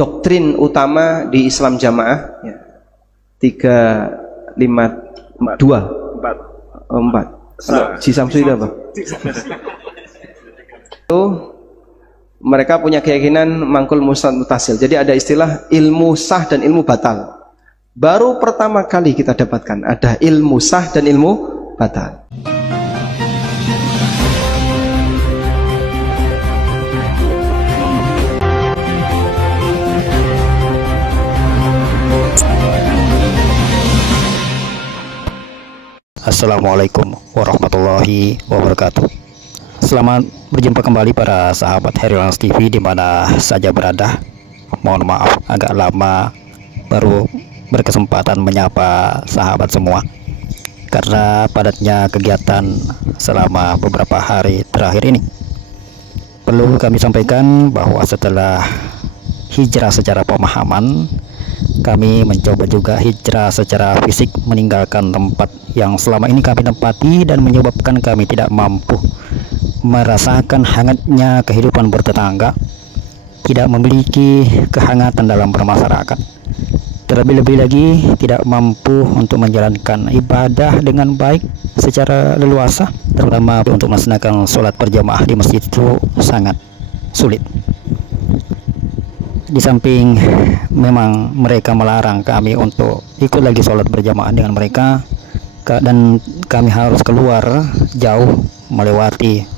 doktrin utama di Islam Jamaah ya. 4. Si Samsu itu apa? Itu mereka punya keyakinan mangkul musnad mutasil. Jadi ada istilah ilmu sah dan ilmu batal. Baru pertama kali kita dapatkan ada ilmu sah dan ilmu batal. Assalamualaikum warahmatullahi wabarakatuh. Selamat berjumpa kembali para sahabat Herilangs TV di mana saja berada. Mohon maaf agak lama baru berkesempatan menyapa sahabat semua karena padatnya kegiatan selama beberapa hari terakhir ini. Perlu kami sampaikan bahwa setelah hijrah secara pemahaman, kami mencoba juga hijrah secara fisik, meninggalkan tempat yang selama ini kami tempati dan menyebabkan kami tidak mampu merasakan hangatnya kehidupan bertetangga, tidak memiliki kehangatan dalam bermasyarakat, terlebih-lebih lagi tidak mampu untuk menjalankan ibadah dengan baik secara leluasa, terutama untuk melaksanakan sholat berjamaah di masjid itu sangat sulit. Di samping memang mereka melarang kami untuk ikut lagi sholat berjamaah dengan mereka, dan kami harus keluar jauh melewati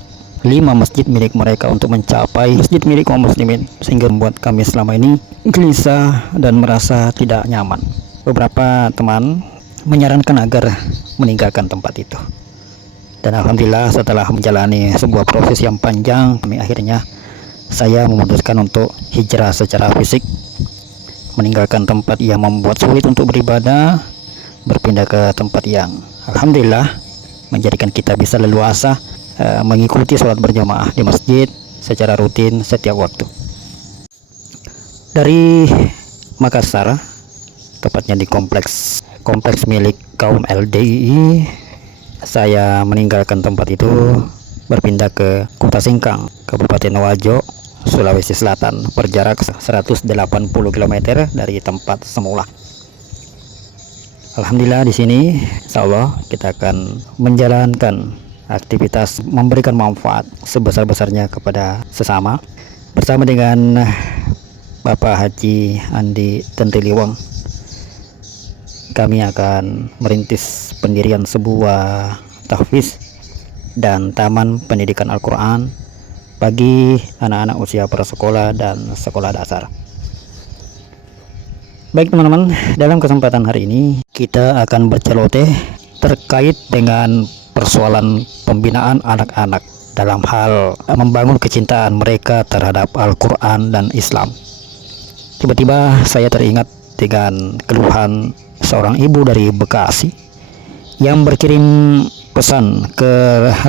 5 masjid milik mereka untuk mencapai masjid milik kaum muslimin, sehingga membuat kami selama ini gelisah dan merasa tidak nyaman. Beberapa teman menyarankan agar meninggalkan tempat itu, dan alhamdulillah setelah menjalani sebuah proses yang panjang, kami akhirnya saya memutuskan untuk hijrah secara fisik, meninggalkan tempat yang membuat sulit untuk beribadah, berpindah ke tempat yang alhamdulillah menjadikan kita bisa leluasa mengikuti sholat berjamaah di masjid secara rutin setiap waktu. Dari Makassar, tepatnya di kompleks milik kaum LDII, saya meninggalkan tempat itu, berpindah ke Kota Singkang, Kabupaten Wajo, Sulawesi Selatan, berjarak 180 km dari tempat semula. Alhamdulillah di sini insyaallah kita akan menjalankan aktivitas memberikan manfaat sebesar-besarnya kepada sesama bersama dengan Bapak Haji Andi Tentiliwang. Kami akan merintis pendirian sebuah tahfiz dan taman pendidikan Al-Quran bagi anak-anak usia prasekolah dan sekolah dasar. Baik teman-teman, dalam kesempatan hari ini kita akan berceloteh terkait dengan persoalan pembinaan anak-anak dalam hal membangun kecintaan mereka terhadap Al-Quran dan Islam. Tiba-tiba saya teringat dengan keluhan seorang ibu dari Bekasi yang berkirim pesan ke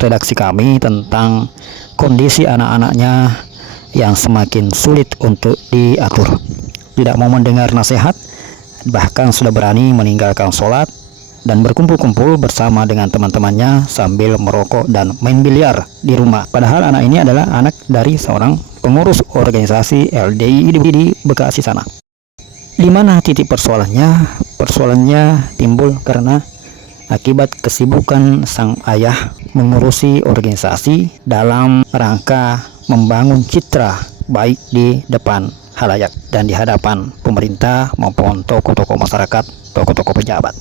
redaksi kami tentang kondisi anak-anaknya yang semakin sulit untuk diatur, tidak mau mendengar nasihat, bahkan sudah berani meninggalkan sholat dan berkumpul-kumpul bersama dengan teman-temannya sambil merokok dan main biliar di rumah. Padahal anak ini adalah anak dari seorang pengurus organisasi LDI di Bekasi sana. Di mana titik persoalannya? Persoalannya timbul karena akibat kesibukan sang ayah mengurusi organisasi dalam rangka membangun citra baik di depan halayak dan di hadapan pemerintah maupun tokoh-tokoh masyarakat, tokoh-tokoh pejabat.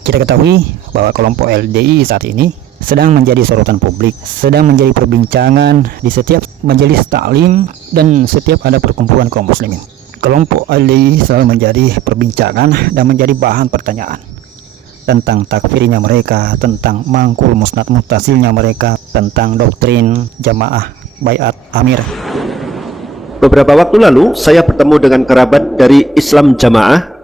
Kita ketahui bahwa kelompok LDI saat ini sedang menjadi sorotan publik, sedang menjadi perbincangan di setiap majelis taklim dan setiap ada perkumpulan kaum muslimin. Kelompok LDI selalu menjadi perbincangan dan menjadi bahan pertanyaan tentang takfirnya mereka, tentang mangkul musnad mutasilnya mereka, tentang doktrin jamaah Baiat Amir. Beberapa waktu lalu saya bertemu dengan kerabat dari Islam Jamaah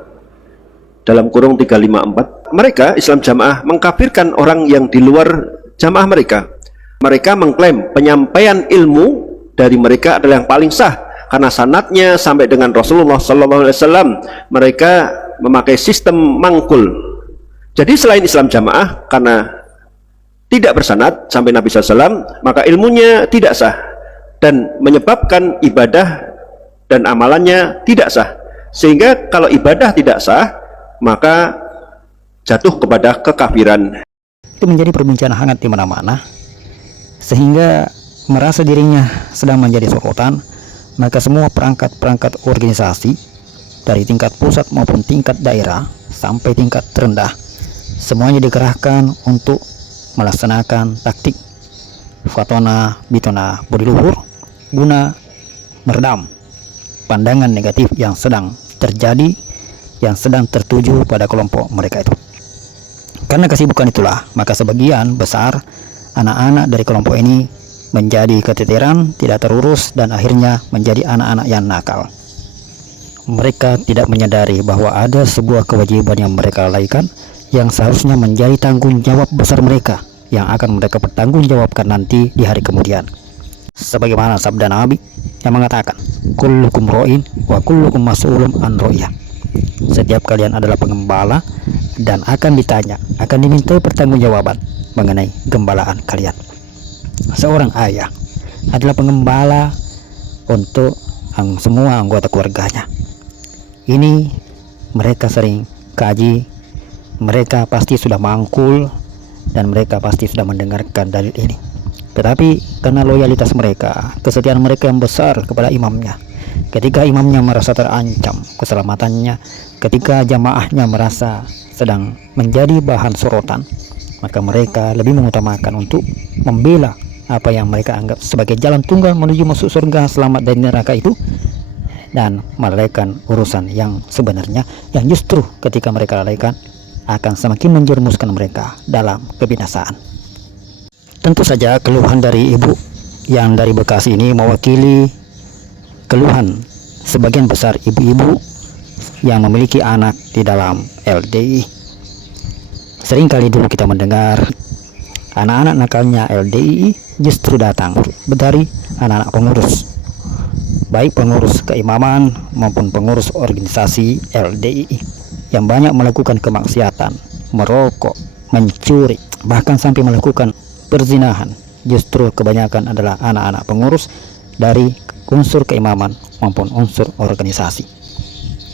dalam kurung 354. Mereka Islam Jamaah mengkafirkan orang yang di luar jamaah mereka. Mereka mengklaim penyampaian ilmu dari mereka adalah yang paling sah karena sanadnya sampai dengan Rasulullah SAW. Mereka memakai sistem mangkul. Jadi selain Islam Jamaah, karena tidak bersanad sampai Nabi SAW, maka ilmunya tidak sah dan menyebabkan ibadah dan amalannya tidak sah. Sehingga kalau ibadah tidak sah, maka jatuh kepada kekafiran. Itu menjadi perbincangan hangat di mana-mana, sehingga merasa dirinya sedang menjadi sorotan. Maka semua perangkat-perangkat organisasi dari tingkat pusat maupun tingkat daerah sampai tingkat terendah, semuanya dikerahkan untuk melaksanakan taktik Fatona Bitona Budi Luhur guna meredam pandangan negatif yang sedang terjadi, yang sedang tertuju pada kelompok mereka itu. Karena kesibukan itulah, maka sebagian besar anak-anak dari kelompok ini menjadi keteteran, tidak terurus, dan akhirnya menjadi anak-anak yang nakal. Mereka tidak menyadari bahwa ada sebuah kewajiban yang mereka lalaikan, yang seharusnya menjadi tanggung jawab besar mereka, yang akan mereka pertanggungjawabkan nanti di hari kemudian. Sebagaimana sabda Nabi yang mengatakan, kullukum ro'in wa kullukum mas'ulun an ro'iyah. Setiap kalian adalah pengembala dan akan ditanya, akan diminta pertanggungjawaban mengenai gembalaan kalian. Seorang ayah adalah pengembala untuk semua anggota keluarganya. Ini mereka sering kaji, mereka pasti sudah mangkul, dan mereka pasti sudah mendengarkan dalil ini. Tetapi karena loyalitas mereka, kesetiaan mereka yang besar kepada imamnya, ketika imamnya merasa terancam keselamatannya, ketika jamaahnya merasa sedang menjadi bahan sorotan, maka mereka lebih mengutamakan untuk membela apa yang mereka anggap sebagai jalan tunggal menuju masuk surga selamat dari neraka itu, dan melalaikan urusan yang sebenarnya, yang justru ketika mereka lalaikan akan semakin menjerumuskan mereka dalam kebinasaan. Tentu saja keluhan dari ibu yang dari Bekasi ini mewakili keluhan sebagian besar ibu-ibu yang memiliki anak di dalam LDI. Seringkali dulu kita mendengar anak-anak nakalnya LDI justru datang dari anak-anak pengurus, baik pengurus keimaman maupun pengurus organisasi LDI, yang banyak melakukan kemaksiatan, merokok, mencuri, bahkan sampai melakukan perzinahan. Justru kebanyakan adalah anak-anak pengurus dari unsur keimaman maupun unsur organisasi.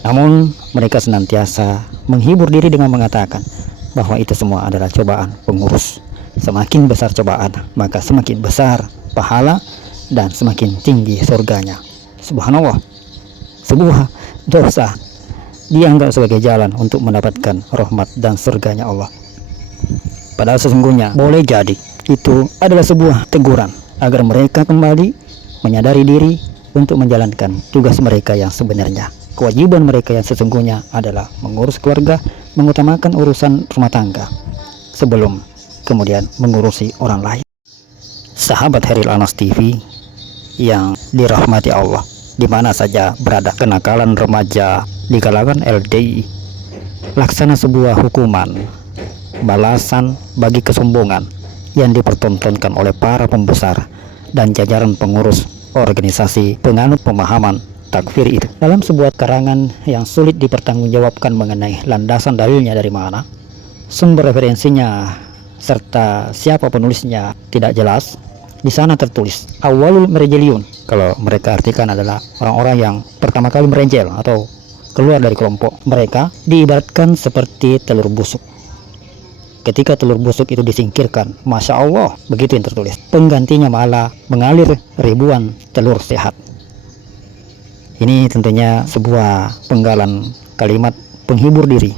Namun mereka senantiasa menghibur diri dengan mengatakan bahwa itu semua adalah cobaan pengurus. Semakin besar cobaan, maka semakin besar pahala dan semakin tinggi surganya. Subhanallah, sebuah dosa dianggap sebagai jalan untuk mendapatkan rahmat dan surganya Allah. Padahal sesungguhnya boleh jadi itu adalah sebuah teguran agar mereka kembali menyadari diri untuk menjalankan tugas mereka yang sebenarnya. Kewajiban mereka yang sesungguhnya adalah mengurus keluarga, mengutamakan urusan rumah tangga sebelum kemudian mengurusi orang lain. Sahabat Heril Anas TV yang dirahmati Allah, di mana saja berada, kenakalan remaja di kalangan LDI laksana sebuah hukuman balasan bagi kesombongan yang dipertontonkan oleh para pembesar dan jajaran pengurus organisasi penganut pemahaman takfir itu. Dalam sebuah karangan yang sulit dipertanggungjawabkan mengenai landasan dalilnya dari mana, sumber referensinya, serta siapa penulisnya tidak jelas, di sana tertulis awalul merjeliun. Kalau mereka artikan adalah orang-orang yang pertama kali merenjel atau keluar dari kelompok mereka, diibaratkan seperti telur busuk. Ketika telur busuk itu disingkirkan, Masya Allah, begitu yang tertulis, penggantinya malah mengalir ribuan telur sehat. Ini tentunya sebuah penggalan kalimat penghibur diri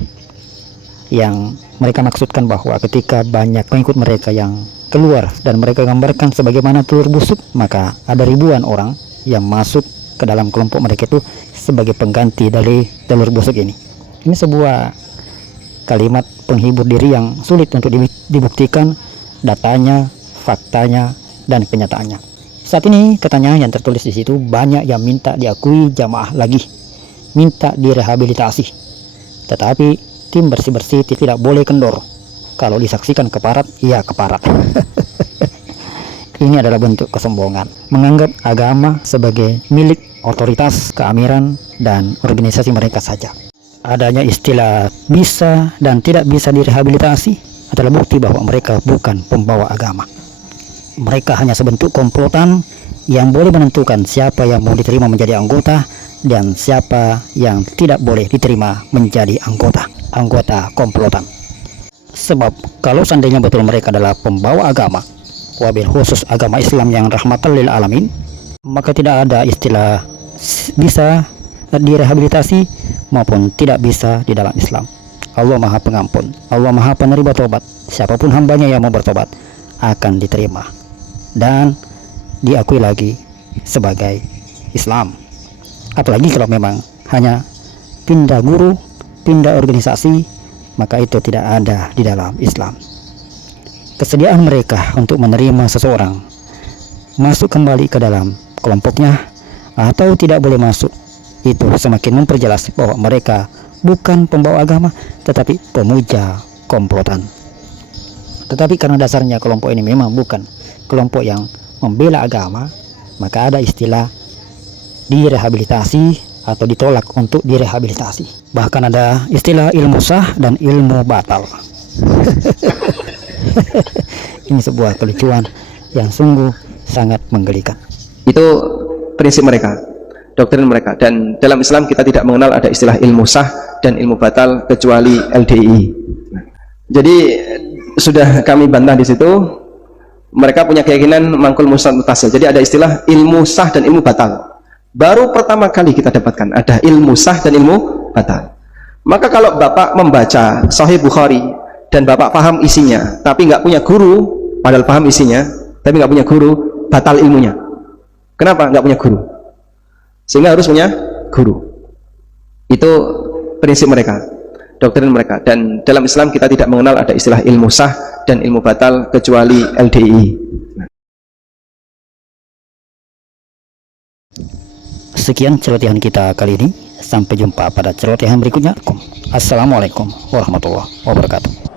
yang mereka maksudkan bahwa ketika banyak pengikut mereka yang keluar dan mereka gambarkan sebagaimana telur busuk, maka ada ribuan orang yang masuk ke dalam kelompok mereka itu sebagai pengganti dari telur busuk ini. Ini sebuah kalimat penghibur diri yang sulit untuk dibuktikan datanya, faktanya, dan kenyataannya. Saat ini katanya yang tertulis di situ banyak yang minta diakui jamaah lagi, minta direhabilitasi, tetapi tim bersih-bersih tidak boleh kendor. Kalau disaksikan keparat, ya keparat. Ini adalah bentuk kesombongan, menganggap agama sebagai milik otoritas, keamiran, dan organisasi mereka saja. Adanya istilah bisa dan tidak bisa direhabilitasi adalah bukti bahwa mereka bukan pembawa agama. Mereka hanya sebentuk komplotan yang boleh menentukan siapa yang mau diterima menjadi anggota dan siapa yang tidak boleh diterima menjadi anggota komplotan. Sebab kalau seandainya betul mereka adalah pembawa agama, wabil khusus agama Islam yang rahmatan lil alamin, maka tidak ada istilah bisa direhabilitasi maupun tidak bisa di dalam Islam. Allah Maha Pengampun, Allah Maha Penerima Tobat. Siapapun hambanya yang mau bertobat akan diterima dan diakui lagi sebagai Islam. Apalagi kalau memang hanya pindah guru, pindah organisasi, maka itu tidak ada di dalam Islam. Kesediaan mereka untuk menerima seseorang masuk kembali ke dalam kelompoknya atau tidak boleh masuk, itu semakin memperjelas bahwa mereka bukan pembawa agama tetapi pemuja komplotan. Tetapi karena dasarnya kelompok ini memang bukan kelompok yang membela agama, maka ada istilah direhabilitasi atau ditolak untuk direhabilitasi. Bahkan ada istilah ilmu sah dan ilmu batal. Ini sebuah kelucuan yang sungguh sangat menggelikan. Itu prinsip mereka, doktrin mereka. Dan dalam Islam kita tidak mengenal ada istilah ilmu sah dan ilmu batal kecuali LDI. Jadi sudah kami bantah di situ. Mereka punya keyakinan mangkul musnad mutasil. Jadi ada istilah ilmu sah dan ilmu batal. Baru pertama kali kita dapatkan ada ilmu sah dan ilmu batal. Maka kalau Bapak membaca Sahih Bukhari dan Bapak paham isinya, tapi nggak punya guru, padahal paham isinya, tapi nggak punya guru, batal ilmunya. Kenapa nggak punya guru? Sehingga harus punya guru. Itu prinsip mereka, doktrin mereka. Dan dalam Islam kita tidak mengenal ada istilah ilmu sah dan ilmu batal kecuali LDI. Sekian celotehan kita kali ini. Sampai jumpa pada celotehan berikutnya. Assalamualaikum warahmatullahi wabarakatuh.